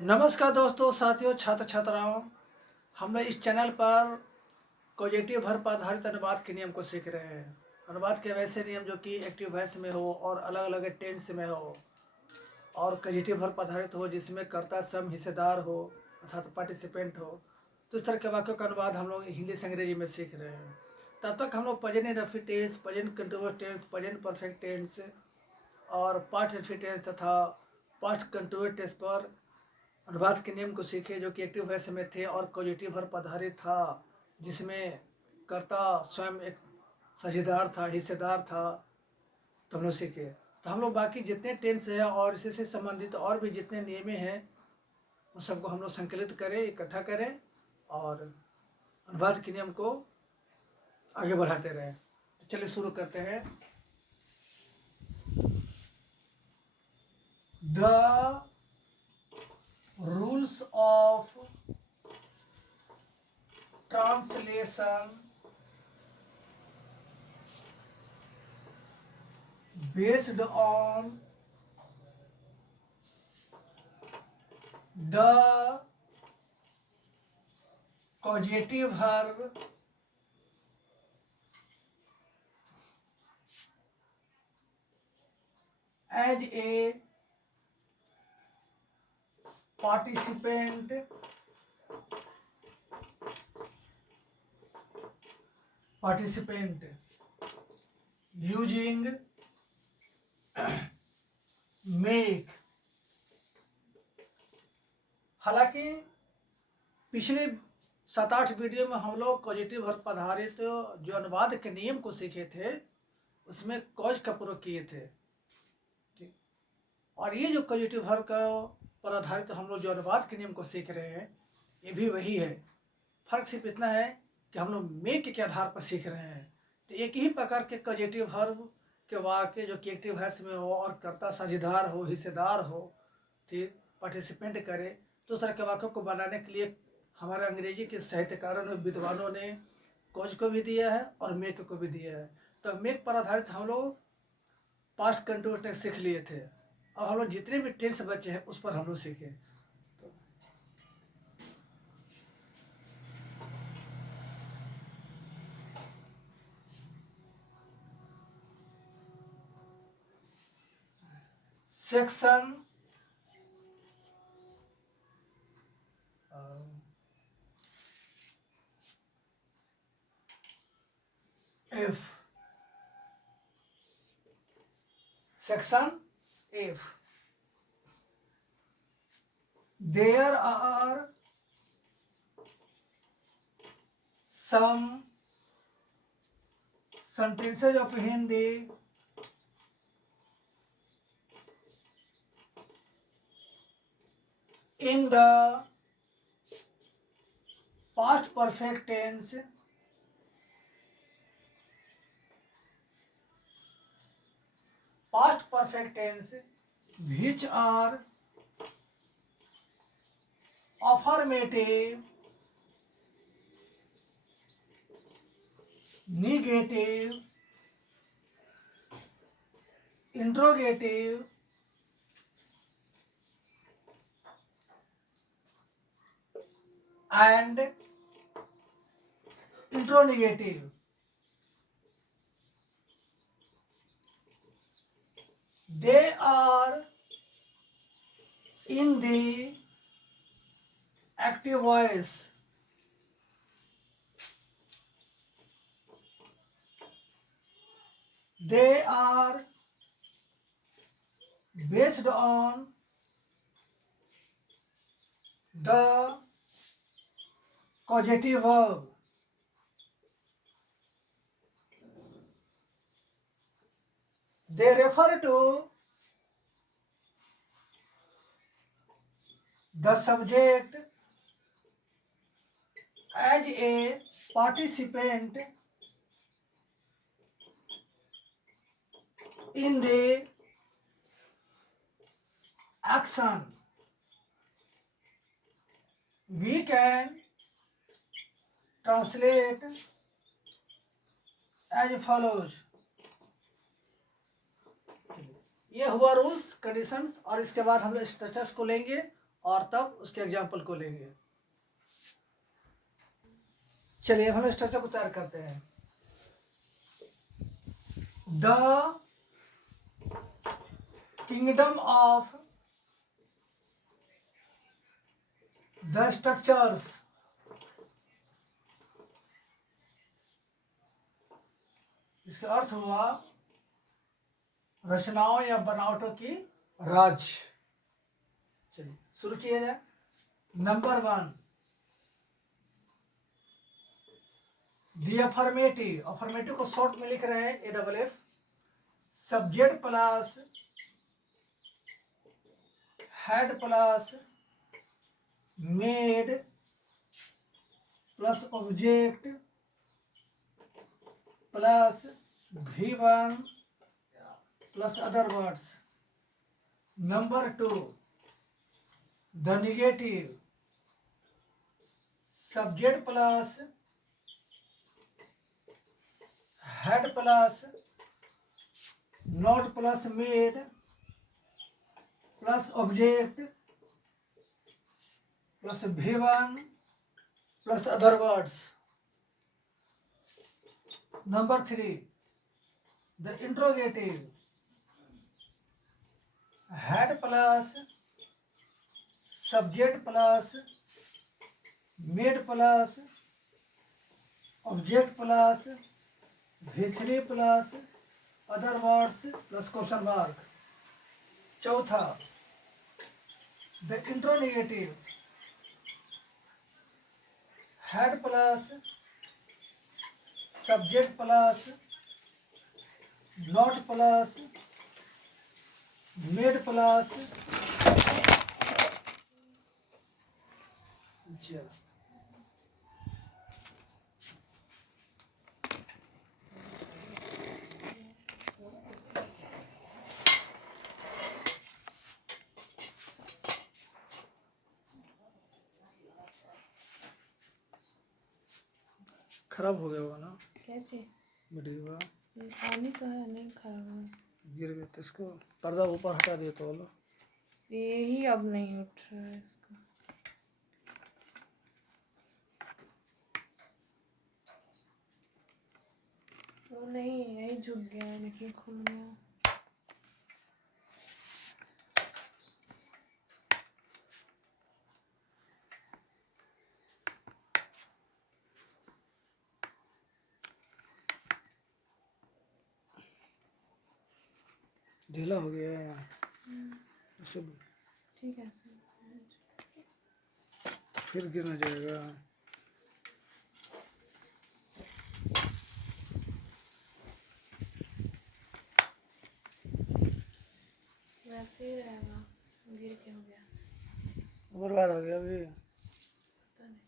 नमस्कार दोस्तों, साथियों, छात्र छात्राओं। हम लोग इस चैनल पर कॉजेक्टिव वर्ब पर आधारित अनुवाद के नियम को सीख रहे हैं। अनुवाद के वैसे नियम जो कि एक्टिव वॉइस में हो और अलग अलग टेंस में हो और कॉजेक्टिव वर्ब पर आधारित हो, जिसमें कर्ता सम हिस्सेदार हो अर्थात पार्टिसिपेंट हो। तो इस तरह के वाक्यों का अनुवाद हम लोग हिंदी से अंग्रेजी में सीख रहे हैं। तब तक हम लोग present indefinite tense, present continuous tense, present perfect tense और पास्ट इंडेफिनिट टेंस तथा पास्ट कंटीन्यूअस टेंस पर अनुवाद के नियम को सीखे, जो कि एक्टिव वॉइस में थे और कॉजेक्टिव वर्ब पर आधारित था, जिसमें कर्ता स्वयं एक साझेदार था, हिस्सेदार था। तो हम लोग सीखे। तो हम लोग बाकी जितने टेंस है और इसी से संबंधित और भी जितने नियम हैं उन सबको हम लोग संकलित करें, इकट्ठा करें और अनुवाद के नियम को आगे बढ़ाते रहें। तो चलिए शुरू करते हैं। The rules of translation based on the causative verb as a participant using make। हालांकि पिछले 7-8 वीडियो में हम लोग कॉजेक्टिव वर्ब पर आधारित जो अनुवाद के नियम को सीखे थे, उसमें कॉज का प्रयोग किए थे। ठीक। और ये जो कॉजेक्टिव वर्ब का पर आधारित हम लोग जो अनुवाद के नियम को सीख रहे हैं, ये भी वही है। फर्क सिर्फ इतना है कि हम लोग मेक के आधार पर सीख रहे हैं। तो एक ही प्रकार के कॉजेक्टिव वर्ब के वाक्य जो कि एक्टिव वॉइस में हो और कर्ता साझेदार हो, हिस्सेदार हो, ठीक, पार्टिसिपेंट करे, तो उस तरह के वाक्यों को बनाने के लिए हमारे अंग्रेजी के साहित्यकारों ने, विद्वानों ने कॉज को भी दिया है और मेक को भी दिया है। तो मेक पर आधारित हम लोग पास्ट कंटीन्यूअस टेंस सीख लिए थे। अब हम लोग जितने भी टेंस बचे हैं उस पर हम लोग सीखे। Section F. Section F. There are some sentences of Hindi in the past perfect tense which are affirmative, negative, interrogative, and interrogative। They are in the active voice. They are based on the causative verb। They refer to the subject as a participant in the action। We can translate as follows। ये हुआ rules conditions, और इसके बाद हम लोग structures को लेंगे और तब उसके एग्जाम्पल को लेंगे। चलिए अब हम स्ट्रक्चर को तैयार करते हैं। The kingdom of the structures, इसका अर्थ हुआ रचनाओं या बनावटों की राज। चलिए शुरू किया जाए। Number 1, the affirmative. अफर्मेटिव को शॉर्ट में लिख रहे हैं AFF। Subject plus head plus made plus object plus V1 plus other words. Number 2, the negative. Subject plus head plus not plus made plus object plus V1 plus other words. Number 3, the interrogative. Head plus subject plus made plus object plus V3 plus other words plus question mark. चौथा, the interronegative. Head plus subject plus not plus made plus खराब हो गया होगा ना क्या चीज? Video पानी तो है, नहीं खराब है। गिर गया तो इसको पर्दा ऊपर हटा दिया तो बोलो। यही अब नहीं उठ रहा है इसका। वो नहीं, यही झुक गया है, देखिए खुल गया। ढीला हो गया है सब, ठीक है फिर गिरना जाएगा। वैसे ही रहेगा, गिर के हो गया। बर्बाद हो गया अभी। पता नहीं।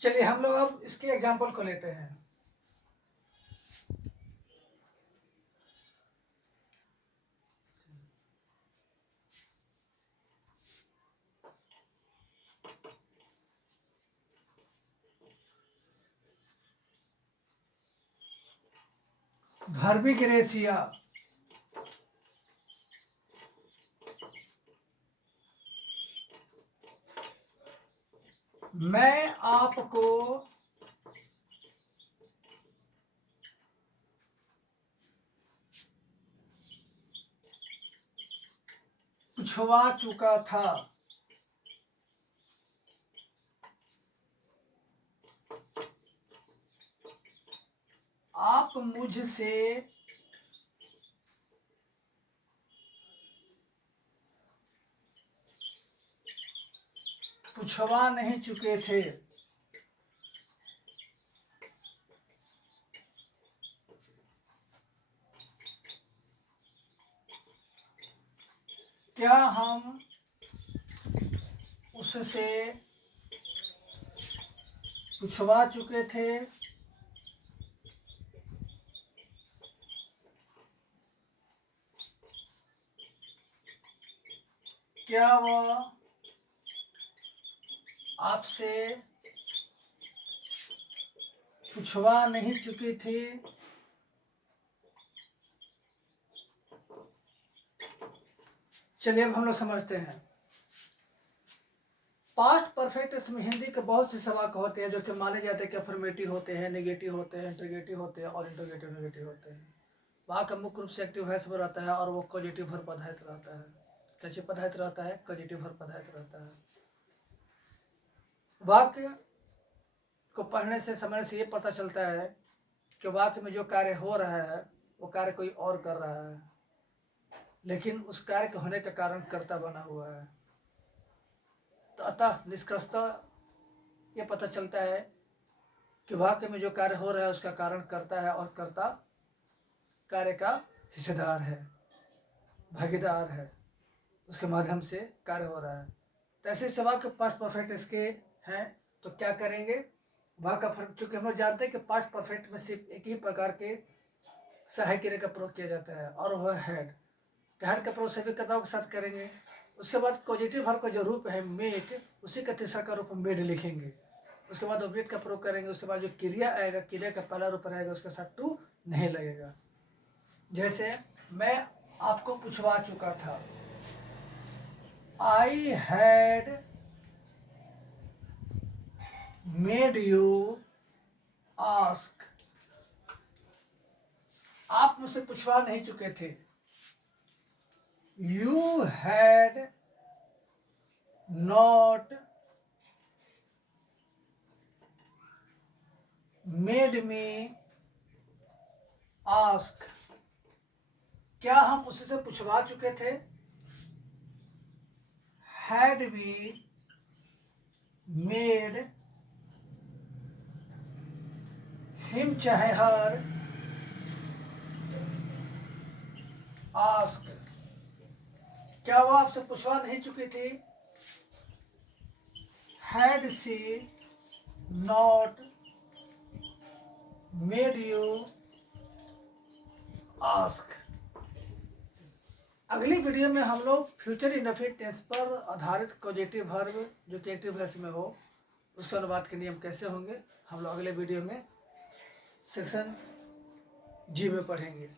चलिए हम लोग अब इसके एग्जाम्पल को लेते हैं। धार्मिक ग्रेसिया, मैं आपको पुछवा चुका था। आप मुझसे पुछवा नहीं चुके थे। क्या हम उससे पुछवा चुके थे? क्या वह आपसे पुछवा नहीं चुकी थी? चलिए अब हम लोग समझते हैं। पास्ट परफेक्ट इसमें हिंदी के बहुत से सबक होते हैं जो कि माने जाते हैं कि अफर्मेटिव होते हैं, नेगेटिव होते हैं, इंटरोगेटिव होते हैं और इंटरोगेटिव नेगेटिव होते हैं। वहाँ का मुख्य रूप से एक्टिव वॉइस में रहता है और वो कॉजेटिव वर्ब आधारित रहता है। कैसे आधारित रहता है? कॉजेटिव वर्ब आधारित रहता है। वाक्य को पढ़ने से समझने से ये पता चलता है कि वाक्य में जो कार्य हो रहा है वो कार्य कोई और कर रहा है, लेकिन उस कार्य के होने का कारण कर्ता बना हुआ है। तो अतः निष्कर्षतः ये पता चलता है कि वाक्य में जो कार्य हो रहा है उसका कारण कर्ता है और कर्ता कार्य का हिस्सेदार है, भागीदार है, उसके माध्यम से कार्य हो रहा है। तो ऐसे से वाक्य पास्ट परफेक्ट इसके हैं। तो क्या करेंगे? वाक्य का फर्क, चूंकि हम लोग जानते हैं कि पास्ट परफेक्ट में सिर्फ एक ही प्रकार के सहायक क्रिया का प्रयोग किया जाता है और वह हेड। हेड का प्रयोग सभी कर्ताओं के साथ करेंगे। उसके बाद पॉजिटिव वर्ब का जो रूप है मेक, उसी का तीसरा का रूप मेड लिखेंगे। उसके बाद ऑब्जेक्ट का प्रयोग करेंगे। उसके बाद जो क्रिया आएगा, क्रिया का पहला रूप रहेगा, उसके साथ टू नहीं लगेगा। जैसे मैं आपको पूछवा चुका था, I had made you ask. आप मुझसे पूछवा नहीं चुके थे। You had not made me ask. क्या हम उससे पूछवा चुके थे? हैड वी मेड हिम चाहे हर आस्क। क्या वो आपसे पूछवा नहीं चुकी थी? Had she not made you ask. अगली वीडियो में हम लोग फ्यूचर इंडेफिनिट टेंस पर आधारित पॉजिटिव वर्ब जो कि एक्टिव वॉइस में हो उसके अनुवाद के नियम कैसे होंगे हम लोग अगले वीडियो में सेक्शन जी में पढ़ेंगे।